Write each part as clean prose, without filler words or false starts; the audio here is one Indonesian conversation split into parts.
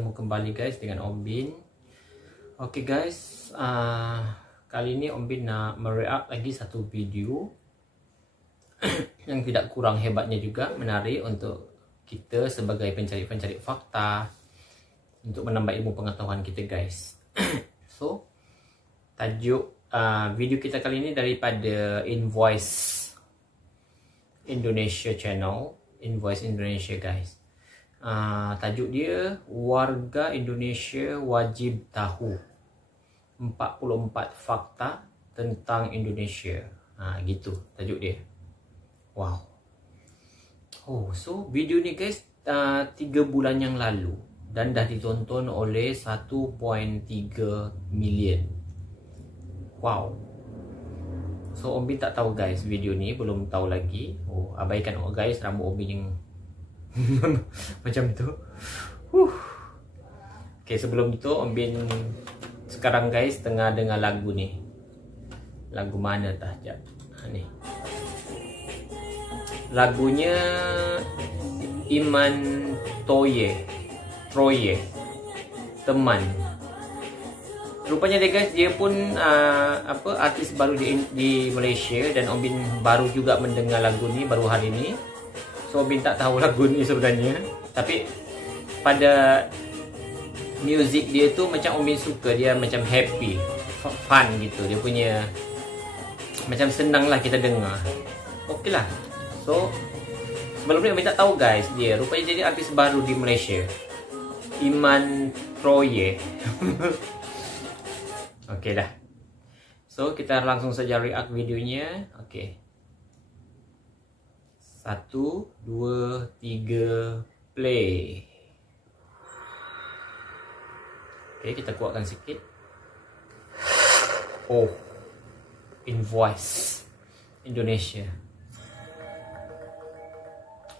bertemu kembali guys dengan Om Bin. Oke guys, kali ini Om Bin nak mereact lagi satu video yang tidak kurang hebatnya juga, menarik untuk kita sebagai pencari fakta, untuk menambah ilmu pengetahuan kita guys. So, tajuk video kita kali ini daripada Invoice Indonesia channel, Invoice Indonesia guys. Tajuk dia, warga Indonesia wajib tahu 44 fakta tentang Indonesia. Gitu tajuk dia. Wow. Oh, so video ni guys 3 bulan yang lalu dan dah ditonton oleh 1.3 million. Wow. So Om Bin tak tahu guys, video ni belum tahu lagi. Oh, abaikan guys rambut Om Bin yang macam tu. Okay, sebelum itu Om Bin sekarang guys tengah dengar lagu ni. Lagu mana tah? Jap. Ni. Lagunya Iman Troye, Teman. Rupanya dia guys, dia pun artis baru di Malaysia, dan Om Bin baru juga mendengar lagu ni baru hari ni. So Om Bin tak tahu lagu ni sebenarnya, tapi pada music dia tu macam Om Bin suka, dia macam happy, fun gitu. Dia punya macam senang lah kita dengar. Okey lah. So sebelum ni Om Bin tak tahu guys, dia rupanya jadi artis baru di Malaysia, Iman Troye. Okey dah. So kita langsung saja react videonya. Okey. 1, 2, 3, play. Okey, kita kuatkan sikit. Oh, Invoice Indonesia.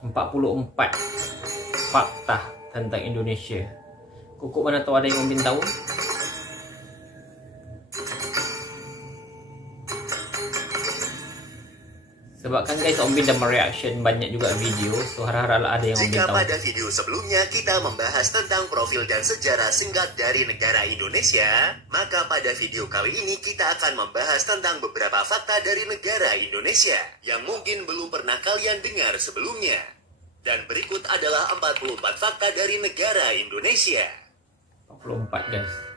44 fakta tentang Indonesia. Kukuk mana tahu ada yang Om Bin tahu? Sebabkan guys Om Bin dah mereaction banyak juga video, so harap-harap ada yang Om Bin tahu. Jika pada video sebelumnya kita membahas tentang profil dan sejarah singkat dari negara Indonesia, maka pada video kali ini kita akan membahas tentang beberapa fakta dari negara Indonesia yang mungkin belum pernah kalian dengar sebelumnya. Dan berikut adalah 44 fakta dari negara Indonesia. 44 guys.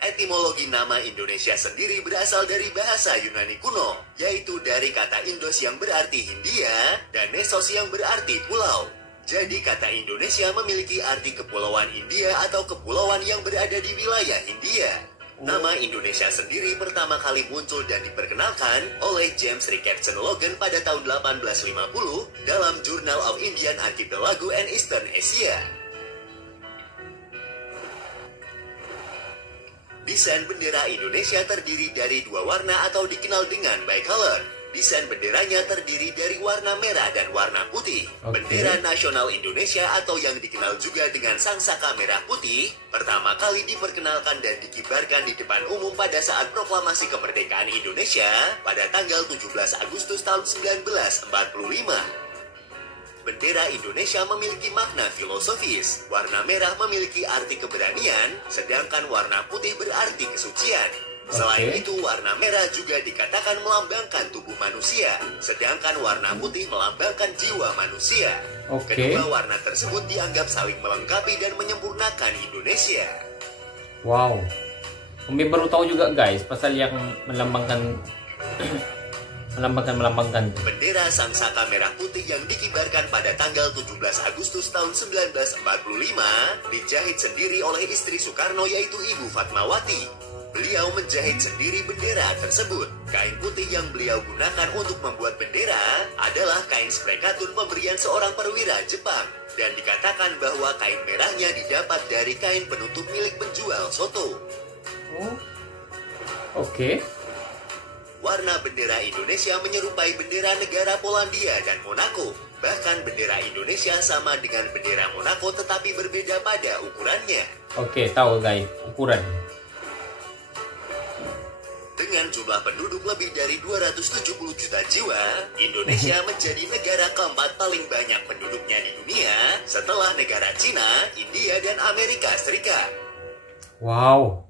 Etimologi nama Indonesia sendiri berasal dari bahasa Yunani kuno, yaitu dari kata Indos yang berarti Hindia dan Nesos yang berarti pulau. Jadi kata Indonesia memiliki arti kepulauan India atau kepulauan yang berada di wilayah Hindia. Nama Indonesia sendiri pertama kali muncul dan diperkenalkan oleh James Richardson Logan pada tahun 1850 dalam Journal of Indian Archipelago and Eastern Asia. Desain bendera Indonesia terdiri dari 2 warna atau dikenal dengan bicolor. Desain benderanya terdiri dari warna merah dan warna putih. Bendera nasional Indonesia atau yang dikenal juga dengan sangsaka merah putih pertama kali diperkenalkan dan dikibarkan di depan umum pada saat proklamasi kemerdekaan Indonesia pada tanggal 17 Agustus tahun 1945. Bendera Indonesia memiliki makna filosofis. Warna merah memiliki arti keberanian, sedangkan warna putih berarti kesucian. Selain itu, warna merah juga dikatakan melambangkan tubuh manusia, sedangkan warna putih melambangkan jiwa manusia. Kedua warna tersebut dianggap saling melengkapi dan menyempurnakan Indonesia. Wow. Om Bin baru tahu juga guys pasal yang melambangkan bendera sangsaka merah putih yang dikibarkan pada tanggal 17 Agustus tahun 1945 dijahit sendiri oleh istri Soekarno, yaitu Ibu Fatmawati. Beliau menjahit sendiri bendera tersebut. Kain putih yang beliau gunakan untuk membuat bendera adalah kain sprekatun pemberian seorang perwira Jepang, dan dikatakan bahwa kain merahnya didapat dari kain penutup milik penjual soto. Warna bendera Indonesia menyerupai bendera negara Polandia dan Monaco. Bahkan bendera Indonesia sama dengan bendera Monaco tetapi berbeda pada ukurannya. Tahu guys, ukuran. Dengan jumlah penduduk lebih dari 270 juta jiwa, Indonesia menjadi negara keempat paling banyak penduduknya di dunia setelah negara Cina, India, dan Amerika Serikat. Wow.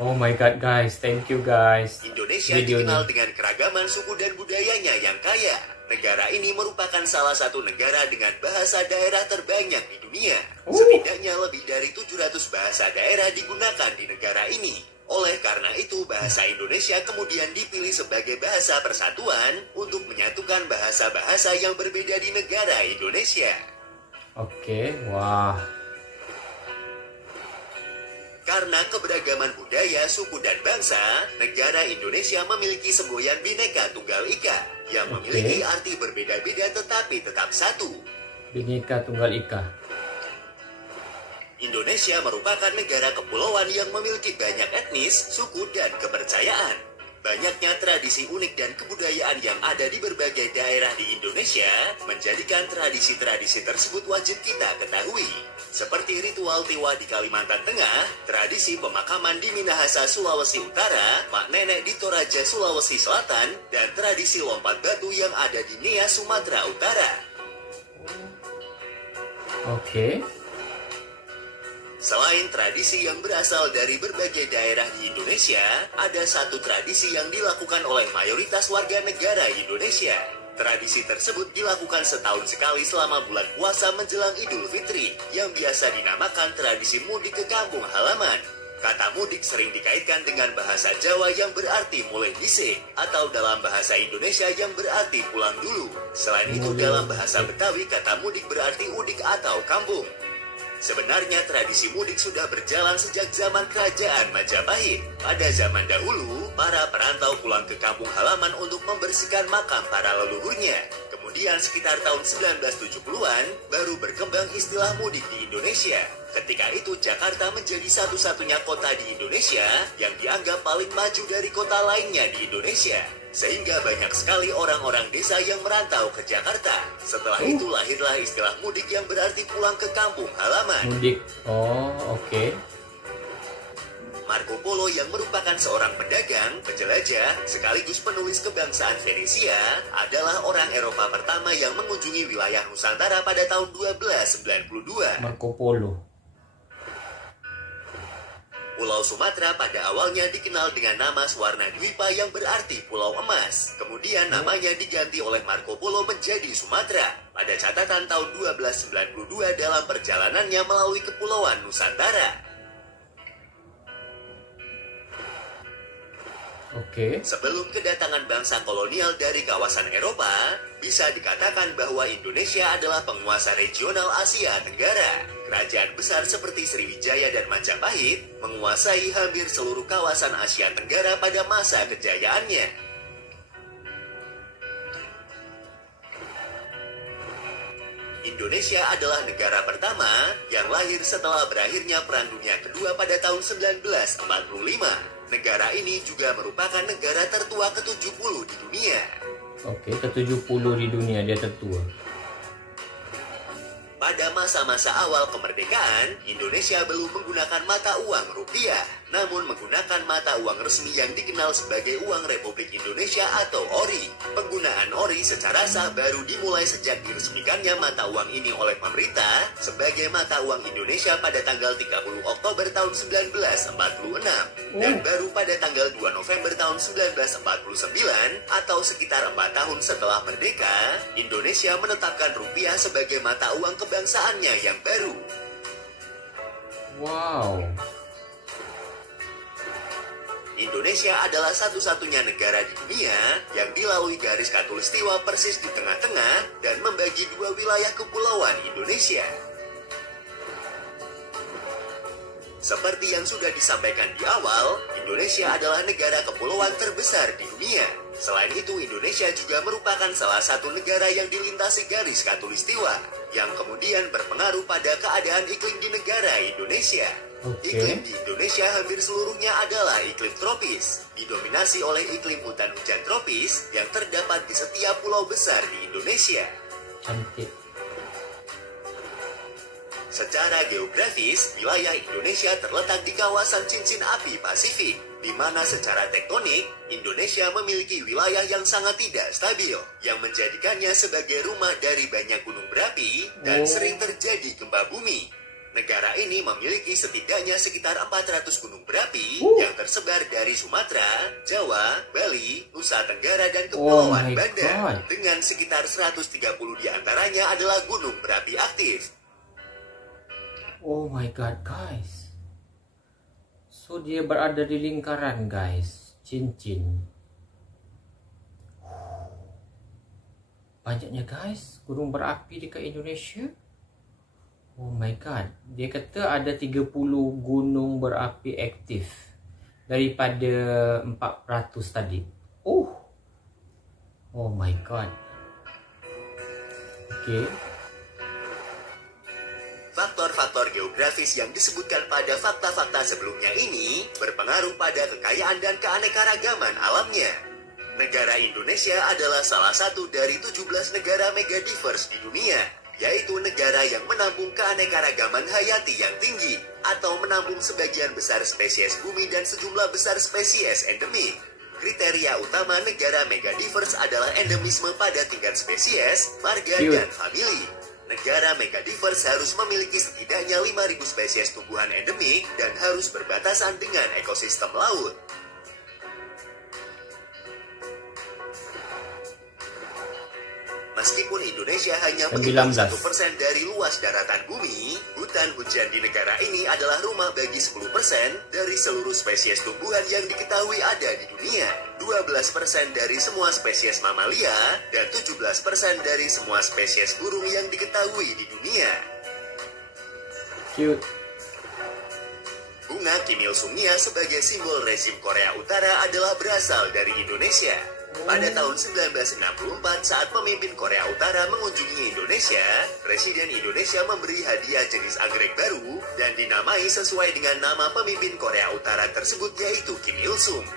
Oh my god guys, thank you guys. Indonesia dikenal dengan keragaman suku dan budayanya yang kaya. Negara ini merupakan salah satu negara dengan bahasa daerah terbanyak di dunia. Setidaknya lebih dari 700 bahasa daerah digunakan di negara ini. Oleh karena itu, bahasa Indonesia kemudian dipilih sebagai bahasa persatuan untuk menyatukan bahasa-bahasa yang berbeda di negara Indonesia. Oke, wah. Karena keberagaman budaya, suku, dan bangsa, negara Indonesia memiliki semboyan Bhinneka Tunggal Ika yang memiliki arti berbeda-beda tetapi tetap satu. Bhinneka Tunggal Ika. Indonesia merupakan negara kepulauan yang memiliki banyak etnis, suku, dan kepercayaan. Banyaknya tradisi unik dan kebudayaan yang ada di berbagai daerah di Indonesia menjadikan tradisi-tradisi tersebut wajib kita ketahui. Seperti ritual Tiwa di Kalimantan Tengah, tradisi pemakaman di Minahasa, Sulawesi Utara, Mak Nenek di Toraja, Sulawesi Selatan, dan tradisi lompat batu yang ada di Nia, Sumatera Utara. Oke. Selain tradisi yang berasal dari berbagai daerah di Indonesia, ada satu tradisi yang dilakukan oleh mayoritas warga negara Indonesia. Tradisi tersebut dilakukan setahun sekali selama bulan puasa menjelang Idul Fitri, yang biasa dinamakan tradisi mudik ke kampung halaman. Kata mudik sering dikaitkan dengan bahasa Jawa yang berarti mulai dhisik, atau dalam bahasa Indonesia yang berarti pulang dulu. Selain itu, dalam bahasa Betawi, kata mudik berarti udik atau kampung. Sebenarnya tradisi mudik sudah berjalan sejak zaman Kerajaan Majapahit. Pada zaman dahulu, para perantau pulang ke kampung halaman untuk membersihkan makam para leluhurnya. Kemudian sekitar tahun 1970-an, baru berkembang istilah mudik di Indonesia. Ketika itu Jakarta menjadi satu-satunya kota di Indonesia yang dianggap paling maju dari kota lainnya di Indonesia. Sehingga banyak sekali orang-orang desa yang merantau ke Jakarta. Setelah itu lahirlah istilah mudik yang berarti pulang ke kampung halaman. Mudik. Oh, oke. Marco Polo yang merupakan seorang pedagang, penjelajah, sekaligus penulis kebangsaan Venesia, adalah orang Eropa pertama yang mengunjungi wilayah Nusantara pada tahun 1292. Marco Polo. Pulau Sumatera pada awalnya dikenal dengan nama Swarna Dwipa yang berarti Pulau Emas. Kemudian namanya diganti oleh Marco Polo menjadi Sumatera. Pada catatan tahun 1292 dalam perjalanannya melalui Kepulauan Nusantara. Oke. Sebelum kedatangan bangsa kolonial dari kawasan Eropa, bisa dikatakan bahwa Indonesia adalah penguasa regional Asia Tenggara. Kerajaan besar seperti Sriwijaya dan Majapahit menguasai hampir seluruh kawasan Asia Tenggara pada masa kejayaannya. Indonesia adalah negara pertama yang lahir setelah berakhirnya Perang Dunia Kedua pada tahun 1945. Negara ini juga merupakan negara tertua ke-70 di dunia. Oke, ke-70 di dunia, dia tertua. Pada masa-masa awal kemerdekaan, Indonesia belum menggunakan mata uang rupiah, namun menggunakan mata uang resmi yang dikenal sebagai uang Republik Indonesia atau ORI. Penggunaan ORI secara sah baru dimulai sejak diresmikannya mata uang ini oleh pemerintah sebagai mata uang Indonesia pada tanggal 30 Oktober tahun 1946 dan baru pada tanggal 2 November tahun 1949 atau sekitar 4 tahun setelah merdeka, Indonesia menetapkan rupiah sebagai mata uang kebangsaannya yang baru. Wow. Indonesia adalah satu-satunya negara di dunia yang dilalui garis khatulistiwa persis di tengah-tengah dan membagi dua wilayah kepulauan Indonesia. Seperti yang sudah disampaikan di awal, Indonesia adalah negara kepulauan terbesar di dunia. Selain itu, Indonesia juga merupakan salah satu negara yang dilintasi garis khatulistiwa, yang kemudian berpengaruh pada keadaan iklim di negara Indonesia. Iklim di Indonesia hampir seluruhnya adalah iklim tropis, didominasi oleh iklim hutan hujan tropis yang terdapat di setiap pulau besar di Indonesia. Cantik. Secara geografis, wilayah Indonesia terletak di kawasan cincin api Pasifik. di mana secara tektonik, Indonesia memiliki wilayah yang sangat tidak stabil, yang menjadikannya sebagai rumah dari banyak gunung berapi dan sering terjadi gempa bumi. Negara ini memiliki setidaknya sekitar 400 gunung berapi yang tersebar dari Sumatera, Jawa, Bali, Nusa Tenggara, dan Kepulauan Banda. Dengan sekitar 130 diantaranya adalah gunung berapi aktif. Oh my god guys. So dia berada di lingkaran guys. Cincin. Banyaknya guys gunung berapi dekat Indonesia. Oh my god, dia kata ada 30 gunung berapi aktif daripada 400 tadi. Oh my god. Okay. Faktor-faktor geografis yang disebutkan pada fakta-fakta sebelumnya ini berpengaruh pada kekayaan dan keanekaragaman alamnya. Negara Indonesia adalah salah satu dari 17 negara megadiverse di dunia, yaitu negara yang menampung keanekaragaman hayati yang tinggi atau menampung sebagian besar spesies bumi dan sejumlah besar spesies endemik. Kriteria utama negara megadiverse adalah endemisme pada tingkat spesies, marga, dan famili. Negara megadiverse harus memiliki setidaknya 5.000 spesies tumbuhan endemik dan harus berbatasan dengan ekosistem laut. Meskipun Indonesia hanya menghitung 1% dari luas daratan bumi, hutan hujan di negara ini adalah rumah bagi 10% dari seluruh spesies tumbuhan yang diketahui ada di dunia, 12% dari semua spesies mamalia, dan 17% dari semua spesies burung yang diketahui di dunia. Cute. Bunga Kim Il Sungnya sebagai simbol rezim Korea Utara adalah berasal dari Indonesia. Pada tahun 1964 saat pemimpin Korea Utara mengunjungi Indonesia, Presiden Indonesia memberi hadiah jenis anggrek baru dan dinamai sesuai dengan nama pemimpin Korea Utara tersebut yaitu Kim Il Sung.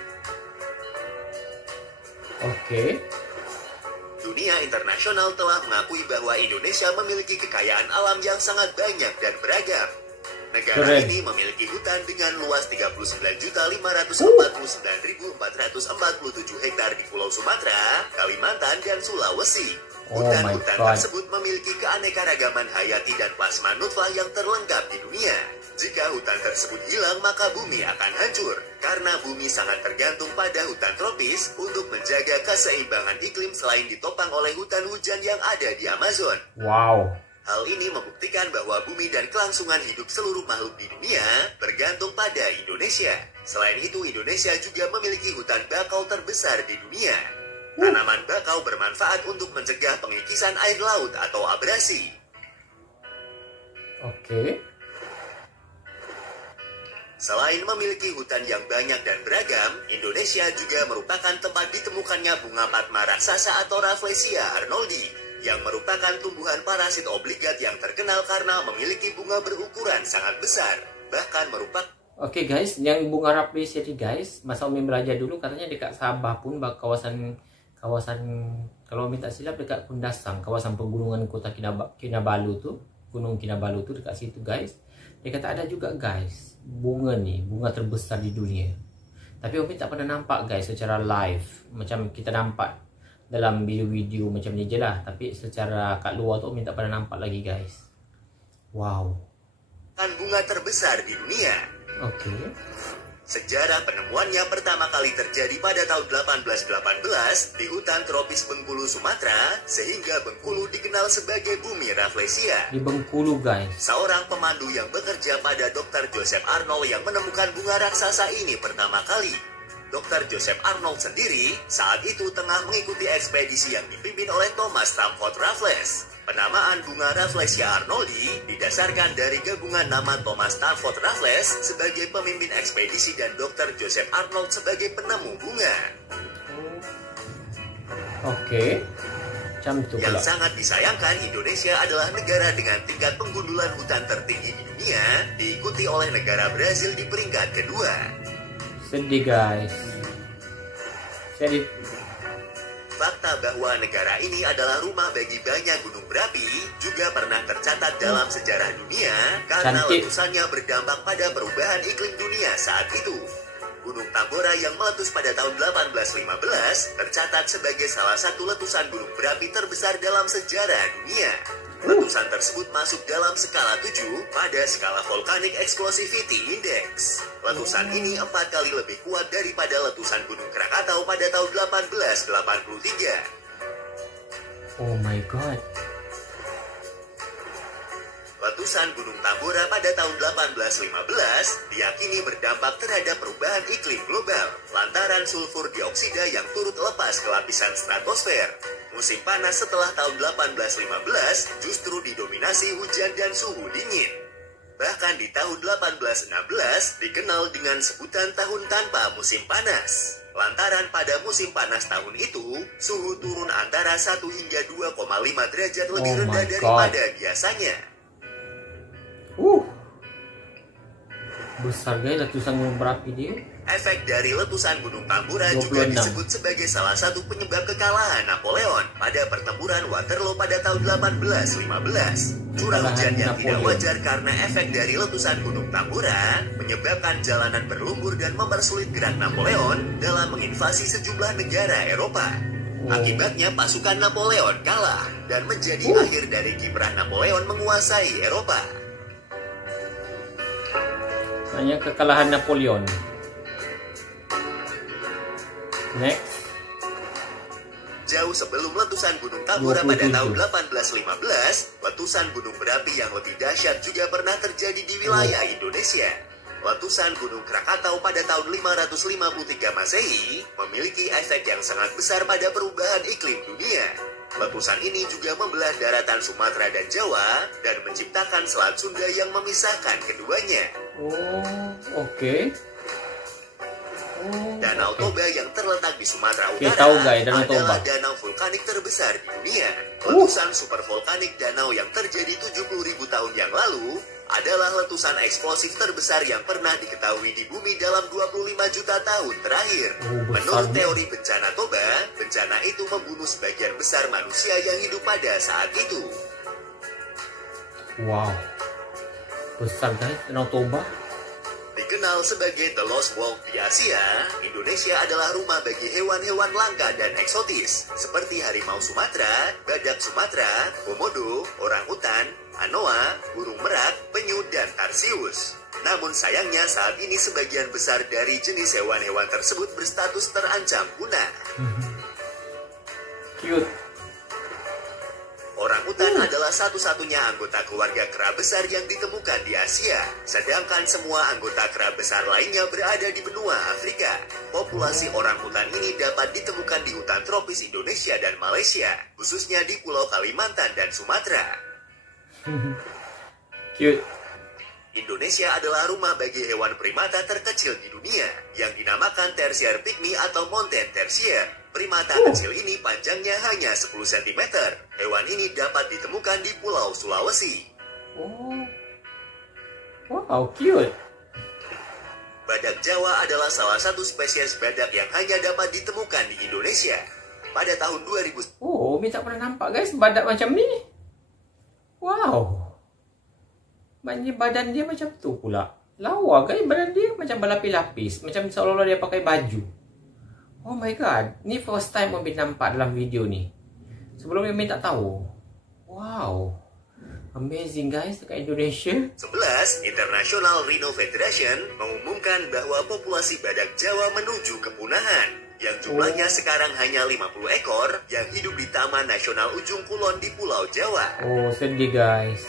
Oke. Dunia internasional telah mengakui bahwa Indonesia memiliki kekayaan alam yang sangat banyak dan beragam. Negara ini memiliki hutan dengan luas 39.549.447 hektar di Pulau Sumatera, Kalimantan, dan Sulawesi. Hutan-hutan tersebut memiliki keanekaragaman hayati dan plasma nutfah yang terlengkap di dunia. Jika hutan tersebut hilang, maka bumi akan hancur, karena bumi sangat tergantung pada hutan tropis untuk menjaga keseimbangan iklim selain ditopang oleh hutan hujan yang ada di Amazon. Wow. Hal ini membuktikan bahwa bumi dan kelangsungan hidup seluruh makhluk di dunia bergantung pada Indonesia. Selain itu, Indonesia juga memiliki hutan bakau terbesar di dunia. Tanaman bakau bermanfaat untuk mencegah pengikisan air laut atau abrasi. Oke. Selain memiliki hutan yang banyak dan beragam, Indonesia juga merupakan tempat ditemukannya bunga padma raksasa atau Rafflesia arnoldi, yang merupakan tumbuhan parasit obligat yang terkenal karena memiliki bunga berukuran sangat besar. Bahkan merupakan... Oke guys, yang bunga Rafflesia ini guys, masa Umi belajar dulu katanya dekat Sabah pun kawasan kalau minta silap dekat Kundasang, kawasan pegunungan kota Kinabalu tuh, Gunung Kinabalu tuh dekat situ guys. Dia kata ada juga guys, bunga terbesar di dunia. Tapi Umi tak pernah nampak guys secara live, macam kita nampak dalam video-video macam ni je lah, tapi secara kat luar tu Umi tak pernah nampak lagi guys. Wow. Kan bunga terbesar di dunia. Oke. Sejarah penemuannya pertama kali terjadi pada tahun 1818 di hutan tropis Bengkulu, Sumatera, sehingga Bengkulu dikenal sebagai bumi Rafflesia. Di Bengkulu guys. Seorang pemandu yang bekerja pada Dr. Joseph Arnold yang menemukan bunga raksasa ini pertama kali. Dr. Joseph Arnold sendiri saat itu tengah mengikuti ekspedisi yang dipimpin oleh Thomas Stamford Raffles. Penamaan bunga Rafflesia arnoldi didasarkan dari gabungan nama Thomas Stamford Raffles sebagai pemimpin ekspedisi dan Dr. Joseph Arnold sebagai penemu bunga. Oke. Yang sangat disayangkan, Indonesia adalah negara dengan tingkat penggundulan hutan tertinggi di dunia, diikuti oleh negara Brazil di peringkat kedua. Sedih guys. Fakta bahwa negara ini adalah rumah bagi banyak gunung berapi juga pernah tercatat dalam sejarah dunia karena letusannya berdampak pada perubahan iklim dunia saat itu. Gunung Tambora yang meletus pada tahun 1815 tercatat sebagai salah satu letusan gunung berapi terbesar dalam sejarah dunia. Letusan tersebut masuk dalam skala 7 pada skala Volcanic Explosivity Index. Letusan ini 4 kali lebih kuat daripada letusan Gunung Krakatau pada tahun 1883. Oh my god. Letusan Gunung Tambora pada tahun 1815 diyakini berdampak terhadap perubahan iklim global lantaran sulfur dioksida yang turut lepas ke lapisan stratosfer. Musim panas setelah tahun 1815 justru didominasi hujan dan suhu dingin. Bahkan di tahun 1816 dikenal dengan sebutan tahun tanpa musim panas. Lantaran pada musim panas tahun itu, suhu turun antara 1 hingga 2,5 derajat lebih rendah daripada biasanya. Besar guys letusan gunung berapi dia. Efek dari letusan Gunung Tambora juga disebut sebagai salah satu penyebab kekalahan Napoleon pada pertempuran Waterloo pada tahun 1815. Curah hujan yang tidak wajar karena efek dari letusan Gunung Tambora menyebabkan jalanan berlumpur dan mempersulit gerak Napoleon dalam menginvasi sejumlah negara Eropa. Akibatnya pasukan Napoleon kalah dan menjadi akhir dari kiprah Napoleon menguasai Eropa. Hanya kekalahan Napoleon. Next. Jauh sebelum letusan Gunung Tambora pada tahun 1815, letusan gunung berapi yang lebih dahsyat juga pernah terjadi di wilayah Indonesia. Letusan Gunung Krakatau pada tahun 553 Masehi memiliki efek yang sangat besar pada perubahan iklim dunia. Letusan ini juga membelah daratan Sumatera dan Jawa dan menciptakan Selat Sunda yang memisahkan keduanya. Oke. Danau Toba yang terletak di Sumatera Utara adalah danau vulkanik terbesar di dunia. Letusan supervolkanik danau yang terjadi 70.000 tahun yang lalu adalah letusan eksplosif terbesar yang pernah diketahui di bumi dalam 25 juta tahun terakhir. Menurut teori bencana Toba, bencana itu membunuh sebagian besar manusia yang hidup pada saat itu. Wow, besar guys, Danau Toba. Dikenal sebagai The Lost World di Asia, Indonesia adalah rumah bagi hewan-hewan langka dan eksotis, seperti harimau Sumatera, badak Sumatera, komodo, orangutan, anoa, burung merak, penyu, dan tarsius. Namun sayangnya saat ini sebagian besar dari jenis hewan-hewan tersebut berstatus terancam punah. Cute. Orangutan adalah satu-satunya anggota keluarga kera besar yang ditemukan di Asia, sedangkan semua anggota kera besar lainnya berada di benua Afrika. Populasi orangutan ini dapat ditemukan di hutan tropis Indonesia dan Malaysia, khususnya di Pulau Kalimantan dan Sumatera. Cute. Indonesia adalah rumah bagi hewan primata terkecil di dunia, yang dinamakan Tertiary pygmy atau mountain tertiary. Primata kecil ini panjangnya hanya 10 cm. Hewan ini dapat ditemukan di Pulau Sulawesi. Wow, cute. Badak Jawa adalah salah satu spesies badak yang hanya dapat ditemukan di Indonesia. Pada tahun 2000. Minta pernah nampak guys, badak macam ni. Wow. Maknanya badan dia macam tu pula. Lawa guys, badan dia macam berlapis-lapis. Macam seolah-olah dia pakai baju. Oh my god, ni first time Ombin nampak dalam video ni. Sebelum Ombin tak tahu. Wow, amazing guys dekat Indonesia. 11. International Rhino Federation mengumumkan bahwa populasi badak Jawa menuju kepunahan, yang jumlahnya sekarang hanya 50 ekor yang hidup di Taman Nasional Ujung Kulon di Pulau Jawa. Sedih guys.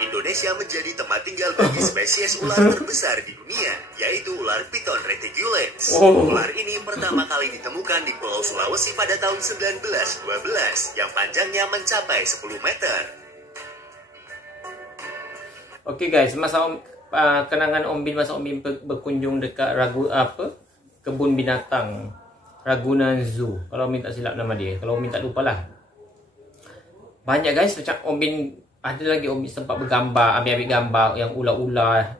Indonesia menjadi tempat tinggal bagi spesies ular terbesar di dunia, yaitu ular Piton reticulans. Ular ini pertama kali ditemukan di Pulau Sulawesi pada tahun 1912, yang panjangnya mencapai 10 meter. Oke guys, masa kenangan Ombin masa Ombin berkunjung dekat kebun binatang Ragunan Zoo. Kalau Ombin tak silap nama dia, kalau Ombin tak lupa lah. Banyak guys, macam Ombin ada lagi Ombin sempat bergambar, ambil gambar yang ular-ular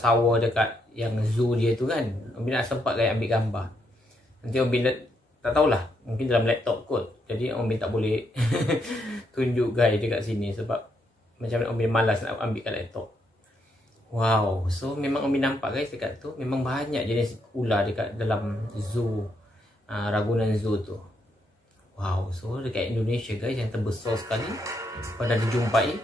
sawah dekat yang zoo dia tu kan. Ombin nak sempat kan ambil gambar. Nanti Ombin tak tahulah, mungkin dalam laptop kot. Jadi Ombin tak boleh tunjuk guys dekat sini sebab macam Ombin malas nak ambil kat laptop. Wow, so memang Om Bin nampak guys dekat tu memang banyak jenis ular dekat dalam zoo, Ragunan Zoo tu. Wow, so dekat Indonesia guys yang terbesar sekali pada dijumpai.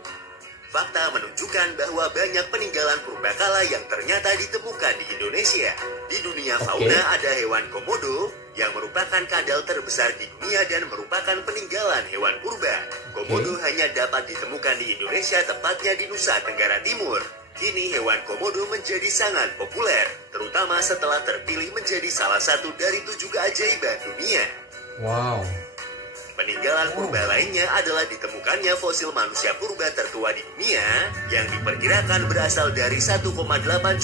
Fakta menunjukkan bahwa banyak peninggalan purbakala yang ternyata ditemukan di Indonesia. Di dunia fauna ada hewan komodo yang merupakan kadal terbesar di dunia dan merupakan peninggalan hewan purba. Komodo hanya dapat ditemukan di Indonesia, tepatnya di Nusa Tenggara Timur. Kini hewan komodo menjadi sangat populer, terutama setelah terpilih menjadi salah satu dari 7 keajaiban dunia. Wow. Peninggalan purba lainnya adalah ditemukannya fosil manusia purba tertua di dunia yang diperkirakan berasal dari 1,8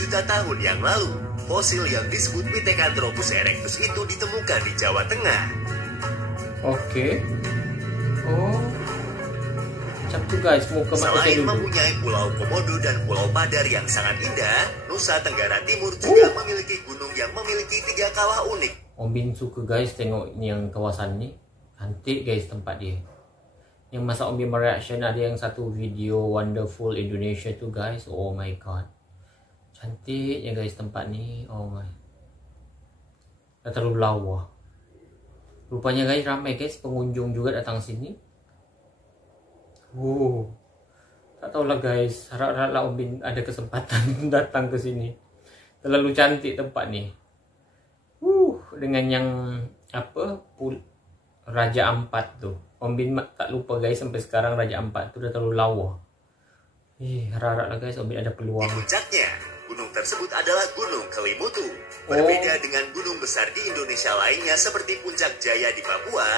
juta tahun yang lalu. Fosil yang disebut Pithecanthropus erectus itu ditemukan di Jawa Tengah. Oke. Oh. Macam tu guys, muka mata Selain saya dulu. mempunyai Pulau Komodo dan Pulau Padar yang sangat indah, Nusa Tenggara Timur juga memiliki gunung yang memiliki 3 kawah unik. Om Bin suka guys tengok ni yang kawasan ni. Cantik guys tempat dia. Yang masa Om Bin mereaction ada yang satu video Wonderful Indonesia tu guys. Oh my god. Cantik ya guys tempat ni. Oh my. Dah terlalu lawa. Rupanya guys ramai guys pengunjung juga datang sini. Oh. Tak tahulah guys. Harap-haraplah Om Bin ada kesempatan datang ke sini. Terlalu cantik tempat ni. Dengan yang apa? Raja Ampat tu. Om Bin tak lupa guys, sampai sekarang Raja Ampat tu dah terlalu lawa. Harap-haraplah guys Om Bin ada peluang. Di puncaknya, gunung tersebut adalah Gunung Kelimutu. Berbeda dengan gunung besar di Indonesia lainnya seperti Puncak Jaya di Papua,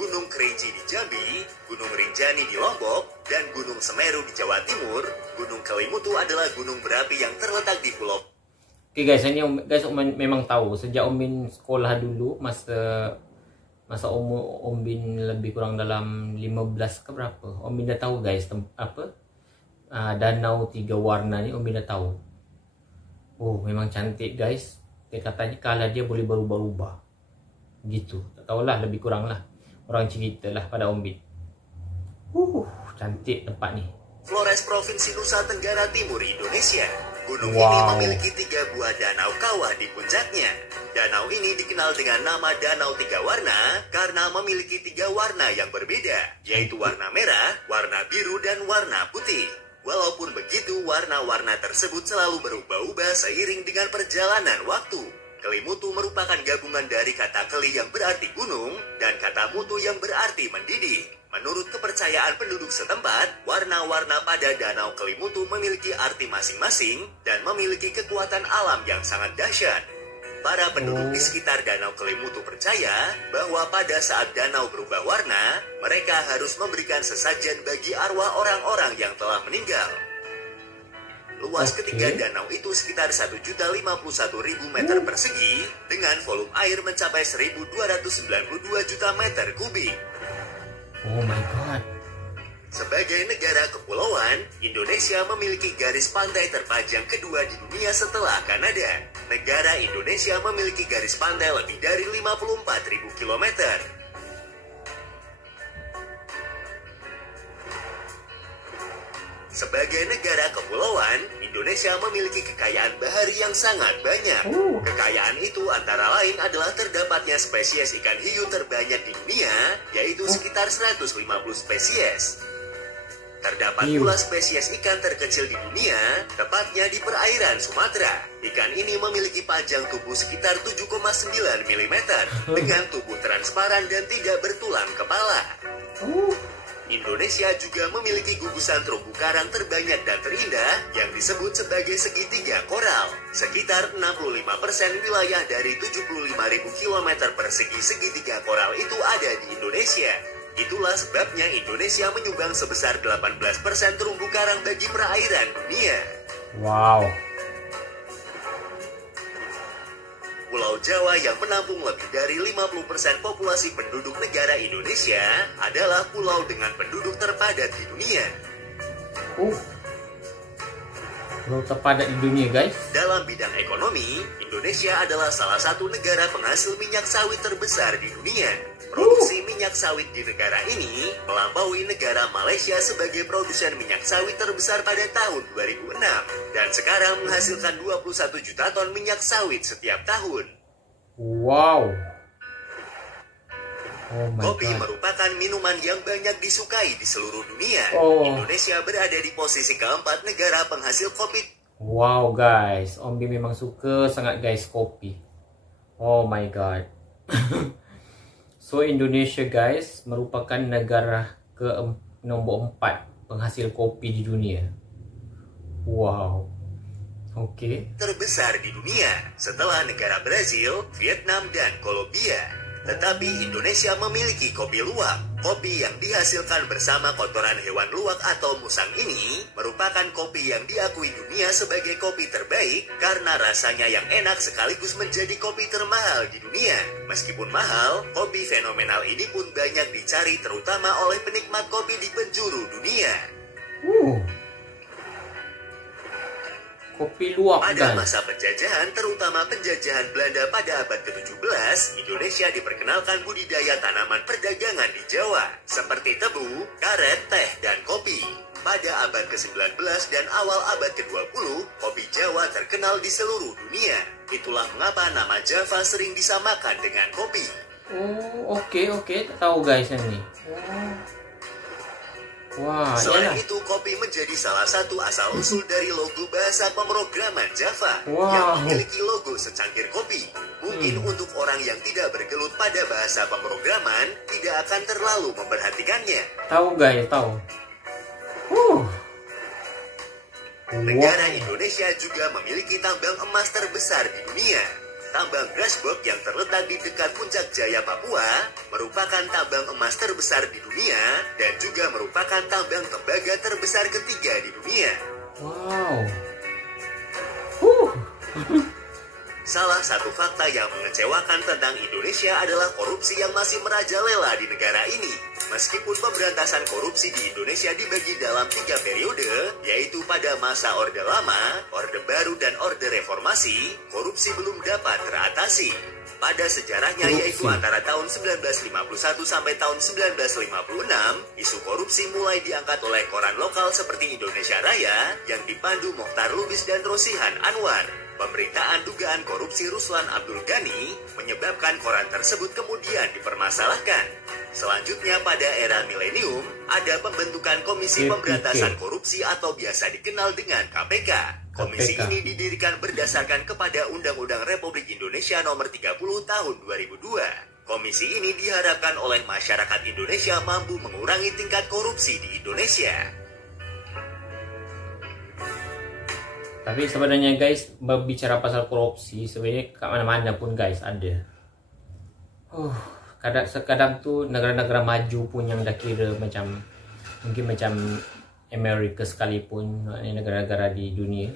Gunung Kerinci di Jambi, Gunung Rinjani di Lombok, dan Gunung Semeru di Jawa Timur. Gunung Kelimutu adalah gunung berapi yang terletak di Pulau. Oke guys, ini Om Bin memang tahu sejak Om Bin sekolah dulu masa umur Om Bin lebih kurang dalam 15 ke berapa. Om Bin dah tahu guys danau 3 warna ni Om Bin dah tahu. Oh memang cantik guys. Dia katanya kalau dia boleh berubah-ubah. Gitu. Tak tahulah, lebih kurang lah. Orang cerita lah pada Om Bin. Cantik tempat ni. Flores Provinsi Nusa Tenggara Timur, Indonesia. Gunung ini memiliki 3 buah danau kawah di puncaknya. Danau ini dikenal dengan nama Danau 3 Warna karena memiliki 3 warna yang berbeda, yaitu warna merah, warna biru, dan warna putih. Walaupun begitu, warna-warna tersebut selalu berubah-ubah seiring dengan perjalanan waktu. Kelimutu merupakan gabungan dari kata keli yang berarti gunung dan kata mutu yang berarti mendidih. Menurut kepercayaan penduduk setempat, warna-warna pada Danau Kelimutu memiliki arti masing-masing dan memiliki kekuatan alam yang sangat dahsyat. Para penduduk di sekitar Danau Kelimutu percaya bahwa pada saat danau berubah warna, mereka harus memberikan sesajen bagi arwah orang-orang yang telah meninggal. Luas ketiga danau itu sekitar 1.051.000 meter persegi dengan volume air mencapai 1.292 juta meter kubik. Oh my god. Sebagai negara kepulauan, Indonesia memiliki garis pantai terpanjang kedua di dunia setelah Kanada. Negara Indonesia memiliki garis pantai lebih dari 54.000 km. Sebagai negara kepulauan, Indonesia memiliki kekayaan bahari yang sangat banyak. Kekayaan itu antara lain adalah terdapatnya spesies ikan hiu terbanyak di dunia, yaitu sekitar 150 spesies. Terdapat pula spesies ikan terkecil di dunia, tepatnya di perairan Sumatera. Ikan ini memiliki panjang tubuh sekitar 7,9 mm, dengan tubuh transparan dan tidak bertulang kepala. Indonesia juga memiliki gugusan terumbu karang terbanyak dan terindah yang disebut sebagai segitiga koral. Sekitar 65% wilayah dari 75.000 km persegi segitiga koral itu ada di Indonesia. Itulah sebabnya Indonesia menyumbang sebesar 18% terumbu karang bagi perairan dunia. Wow. Pulau Jawa yang menampung lebih dari 50% populasi penduduk negara Indonesia adalah pulau dengan penduduk terpadat di dunia. terpadat di dunia, guys. Dalam bidang ekonomi, Indonesia adalah salah satu negara penghasil minyak sawit terbesar di dunia. Produksi minyak sawit di negara ini melampaui negara Malaysia sebagai produsen minyak sawit terbesar pada tahun 2006 dan sekarang menghasilkan 21 juta ton minyak sawit setiap tahun. Wow. Oh my Kopi God. merupakan minuman yang banyak disukai di seluruh dunia. Oh. Indonesia berada di posisi keempat negara penghasil kopi. Wow guys, Om Bin memang suka sangat guys kopi. Oh my God. So Indonesia guys merupakan negara nombor 4 penghasil kopi di dunia. Wow. Oke. Terbesar di dunia setelah negara Brazil, Vietnam, dan Kolombia. Tetapi Indonesia memiliki kopi luwak. Kopi yang dihasilkan bersama kotoran hewan luwak atau musang ini merupakan kopi yang diakui dunia sebagai kopi terbaik karena rasanya yang enak sekaligus menjadi kopi termahal di dunia. Meskipun mahal, kopi fenomenal ini pun banyak dicari terutama oleh penikmat kopi di penjuru dunia. Kopi luwak Pada guys. masa penjajahan, terutama penjajahan Belanda pada abad ke-17, Indonesia diperkenalkan budidaya tanaman perdagangan di Jawa, seperti tebu, karet, teh, dan kopi. Pada abad ke-19 dan awal abad ke-20, kopi Jawa terkenal di seluruh dunia. Itulah mengapa nama Java sering disamakan dengan kopi. Oh, oke. Tahu guys yang ini. Wah, Selain iyalah. itu, kopi menjadi salah satu asal-usul dari logo bahasa pemrograman Java Wow. yang memiliki logo secangkir kopi. Mungkin untuk orang yang tidak bergelut pada bahasa pemrograman, tidak akan terlalu memperhatikannya. Tahu guys, tahu. Negara Indonesia juga memiliki tambang emas terbesar di dunia. Tambang Grasberg yang terletak di dekat Puncak Jaya, Papua, merupakan tambang emas terbesar di dunia dan juga merupakan tambang tembaga terbesar ketiga di dunia. Wow. Salah satu fakta yang mengecewakan tentang Indonesia adalah korupsi yang masih merajalela di negara ini. Meskipun pemberantasan korupsi di Indonesia dibagi dalam 3 periode, yaitu pada masa Orde Lama, Orde Baru, dan Orde Reformasi, korupsi belum dapat teratasi. Pada sejarahnya yaitu antara tahun 1951 sampai tahun 1956, isu korupsi mulai diangkat oleh koran lokal seperti Indonesia Raya yang dipandu Mokhtar Lubis dan Rosihan Anwar. Pemberitaan dugaan korupsi Ruslan Abdul Ghani menyebabkan koran tersebut kemudian dipermasalahkan. Selanjutnya pada era milenium, ada pembentukan Komisi Pemberantasan Korupsi atau biasa dikenal dengan KPK. Komisi ini didirikan berdasarkan kepada Undang-Undang Republik Indonesia Nomor 30 Tahun 2002. Komisi ini diharapkan oleh masyarakat Indonesia mampu mengurangi tingkat korupsi di Indonesia. Tapi sebenarnya guys, berbicara pasal korupsi sebenarnya kat mana-mana pun guys ada. Kadang-kadang tuh negara-negara maju pun yang dah kira macam mungkin macam Amerika sekalipun, negara-negara di dunia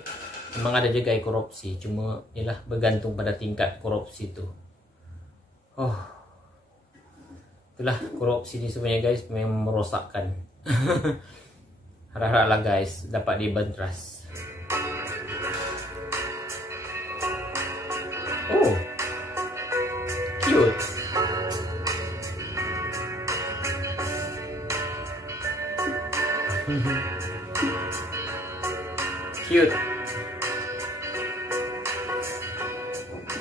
memang ada juga korupsi, cuma ialah bergantung pada tingkat korupsi tu. Itulah korupsi ni sebenarnya guys, memang merosakkan. Harap-haraplah guys dapat dibenteras. Oh, cute. Cute.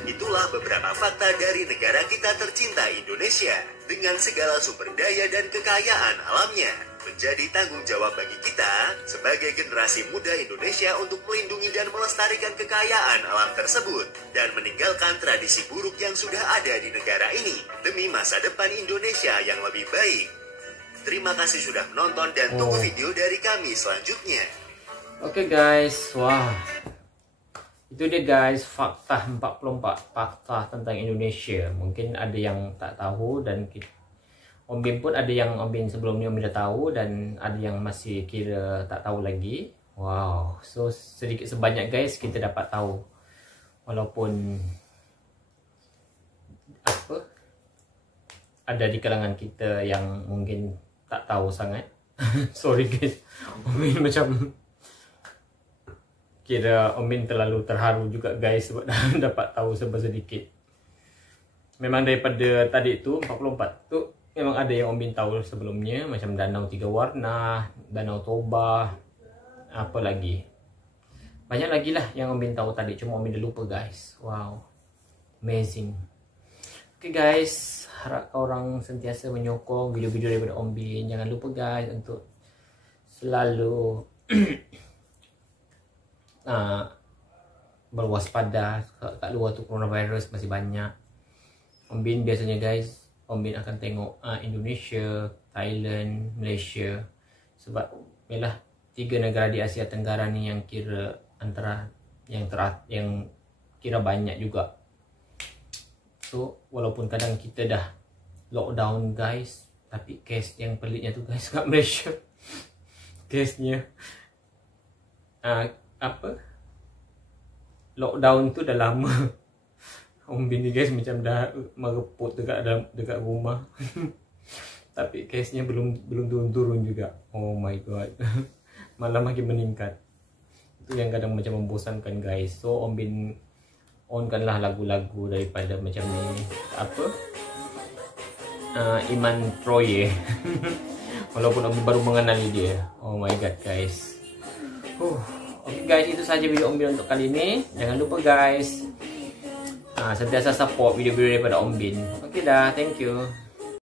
Itulah beberapa fakta dari negara kita tercinta Indonesia. Dengan segala sumber daya dan kekayaan alamnya, menjadi tanggung jawab bagi kita sebagai generasi muda Indonesia untuk melindungi dan melestarikan kekayaan alam tersebut dan meninggalkan tradisi buruk yang sudah ada di negara ini demi masa depan Indonesia yang lebih baik. Terima kasih sudah menonton dan tunggu video dari kami selanjutnya. Oke guys, wah. Itu dia guys, fakta 44 fakta tentang Indonesia. Mungkin ada yang tak tahu dan Om Bin pun ada yang Om Bin sebelum ni Om Bin dah tahu dan ada yang masih kira tak tahu lagi. Wow, so sedikit sebanyak guys kita dapat tahu. Walaupun ada di kalangan kita yang mungkin tak tahu sangat. Sorry guys, Om Bin macam kira Om Bin terlalu terharu juga guys sebab dapat tahu serba sedikit. Memang daripada tadi tu 44 tu memang ada yang Om Bin tahu sebelumnya, macam Danau Tiga Warna, Danau Toba, apa lagi. Banyak lagi lah yang Om Bin tahu tadi, cuma Om Bin dah lupa guys. Wow, amazing. Okay guys, harap korang sentiasa menyokong video-video daripada Om Bin. Jangan lupa guys untuk selalu berwaspada. Kat luar tu coronavirus masih banyak. Om Bin biasanya guys, Om Bin akan tengok Indonesia, Thailand, Malaysia. Sebab yalah 3 negara di Asia Tenggara ni yang kira antara yang kira banyak juga. So walaupun kadang kita dah lockdown guys, tapi case yang pelitnya tu guys kat Malaysia, case-nya lockdown tu dah lama. Om Bin ni guys macam dah mereput dekat rumah. Tapi case-nya belum turun juga. Oh my god. Malah makin meningkat. Itu yang kadang macam membosankan guys. So Om Bin onkanlah lagu-lagu daripada macam ni, Iman Troye. Walaupun Om Bin baru mengenali dia. Oh my god guys. Okay guys, itu saja video Om Bin untuk kali ini. Jangan lupa guys, sentiasa support video-video daripada Om Bin. Okay dah, thank you.